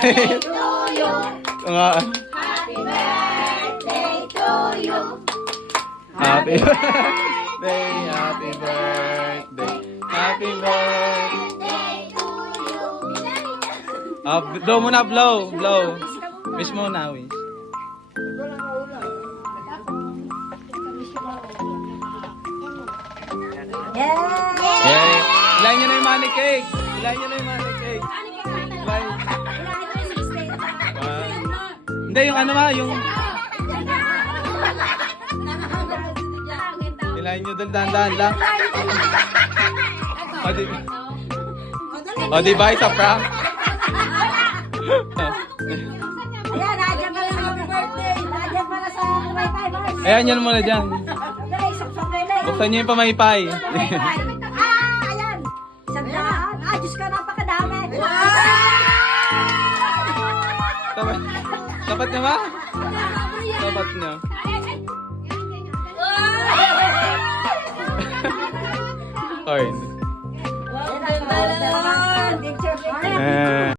birthday to you. Nga. Happy birthday to you. Happy birthday, happy birthday, happy birthday. To you. Blow muna, blow. Wish muna, wish. Yay! Ilan nyo na yung money cake? Bye. Hindi, yung ano yung... Ilan nyo doon, dahan-dahan lang. O, diba? Isa prank. Ayan, nandiyan pala sa happy birthday. Nandiyan pala sa Wi-Fi, boys. Ayan, yan muna dyan. Dali, saksak na yun. Buksan nyo yung pamaypay. Ayan. Isang daan. Diyos ka, napakadami. Tapat niya ba? Tapat niya. Oy. Picture.